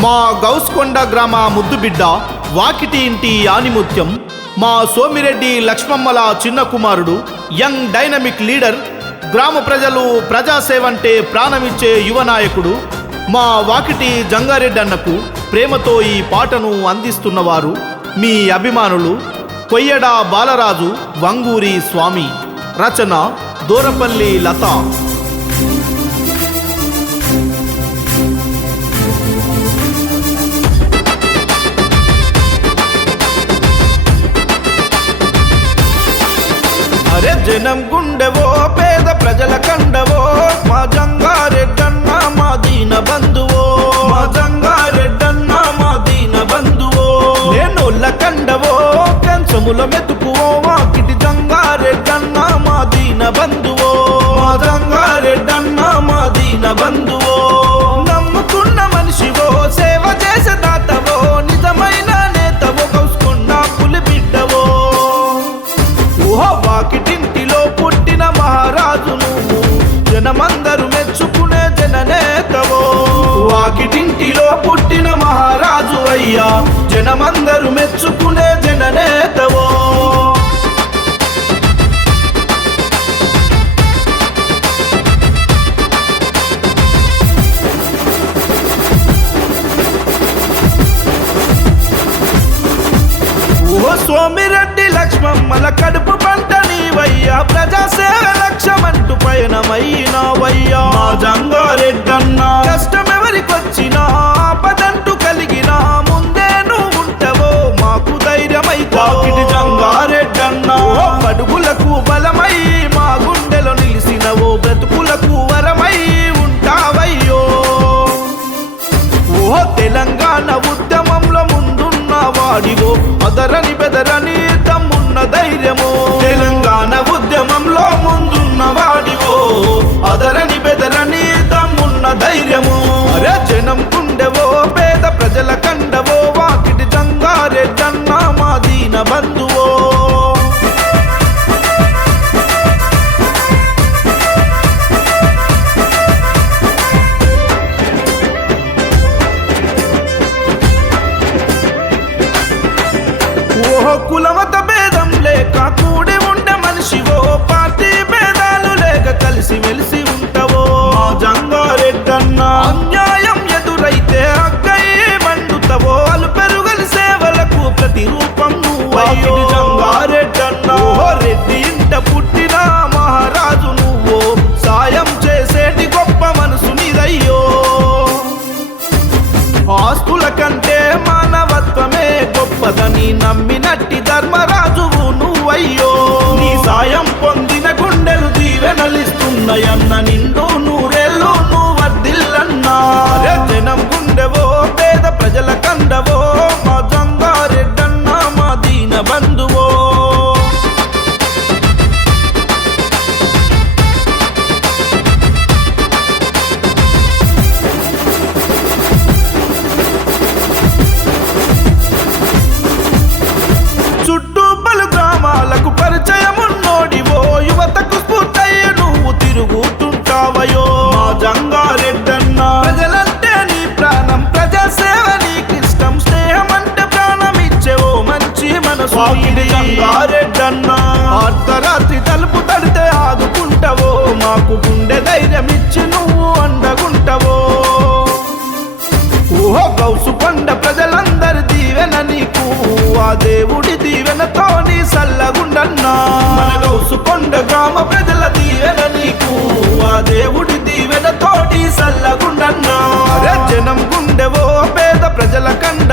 మా గౌస్కొండ గ్రామ ముద్దుబిడ్డ వాకిటి ఇంటి ఆనిముత్యం మా సోమిరెడ్డి లక్ష్మమ్మల చిన్న కుమారుడు యంగ్ డైనమిక్ లీడర్ గ్రామ ప్రజలు ప్రజాసేవంటే ప్రాణమిచ్చే యువ నాయకుడు మా వాకిటి జంగారెడ్డి అన్నకు ప్రేమతో ఈ పాటను అందిస్తున్నవారు మీ అభిమానులు కొయ్యడ బాలరాజు వంగూరి స్వామి. రచన దూరపల్లి లత. అరే జనం గుండెవో పేద ప్రజల కండవో మా జంగారెడ్డన్న మా దీన బంధువో, మా జంగారెడ్డన్న మా దీన బంధువో. నేనోళ్ళ కండవో కంచముల మెతుకువో వాకిటి జంగారెడ్డన్న మా దీన బంధువో, మా జంగారెడ్డన్న మా దీన బంధువో. నమ్ముకున్న మనిషివో సేవ చేసే దాతవో నిజమైన నేతవో గౌస్కొండ పులి బిడ్డవో. వాకిటింటిలో పుట్టిన మహారాజు నువ్వు జనమందరూ మెచ్చుకునే జననేతవో. వాకిటింటిలో పుట్టిన మహారాజు అయ్యా జనమందరూ మెచ్చుకునే జననేతవో. సోమిరెడ్డి లక్ష్మమ్మల కడుపు పంట నీవయ్యా, ప్రజాసేవ లక్ష్యమంటూ పయనమైనావయ్యా. మా జంగారెడ్డన్న కష్టం ఎవరికొచ్చినా ఆపదంటూ కలిగినా ముందే నువ్వు ఉంటావో మాకు ధైర్యమైతావు. వాకిటి జంగారెడ్డన్న పడుగులకు బలమై మా గుండెలో నిలిసినవో బ్రతుకులకు వరమై ఉంటావయ్యో. తెలంగాణ ఉద్యమంలో ముందున్న వాడివో అదరని బెదరని తమ్మున్న ధైర్యమో. తెలంగాణ ఉద్యమంలో ముందున్న వాడివో అదరని బెదరని తమ్మున్న ధైర్యమో. అరే జనం గుండెవో పేద ప్రజల కండవో వాకిటి జంగారెడ్డన్న మా దీన బంధువో. కులమత భేదం లేక కూడి ఉండే మనిషివో, పార్టీ భేదాలు లేక కలిసి మెలిసి ఉంటావో. మా జంగారెడ్డన్న అన్యాయం ఎదురైతే అక్కయ్యే మండుతావో, అలు పెరుగలి సేవలకు ప్రతిరూపం నువ్వు. జంగారెడ్డన్న రెడ్డి ఇంట పుట్టిన మహారాజు నువ్వు, సాయం చేసేటి గొప్ప మనసు నీదయ్యో. ఆస్తుల కంటే మానవత్వమే గొప్పదని నమ్మినట్టి ధర్మరాజువు నువ్వయ్యో. నీ సాయం పొందిన గుండెలు దీవెనలిస్తున్నాయన్న నిండు నూరేళ్ళు నువ్వు వర్ధిల్లన్నా. జనం గుండెవో పేద ప్రజల కండవో మా జంగారెడ్డన్న మా దీన బంధువో. చుట్టూ పలు గ్రామాలకు పరిచయమున్నోడివో, యువతకు స్ఫూర్తయ్య నువ్వు తిరుగుతుంటావయో. మా జంగారెడ్డన్న ప్రజలంటే నీ ప్రాణం, ప్రజాసేవ నీకిష్టం, స్నేహం అంటే ప్రాణం ఇచ్చేవో మంచి మనసు. జంగారెడ్డన్న అర్ధరాత్రి తలుపు తడితే ఆదుకుంటావో, మాకు గుండె ధైర్యం ఇచ్చి నువ్వు అండగుంటావో. గౌసుకొండ ప్రజలందరి దీవెన నీకు, ఆ దేవుడి దీవెనతో నీ సల్లగుండన్నా. మన గౌసుకొండ గ్రామ ప్రజల దీవెన నీకు, ఆ దేవుడి దీవెనతో నీ సల్లగుండన్నా. జనం గుండెవో పేద ప్రజల కండ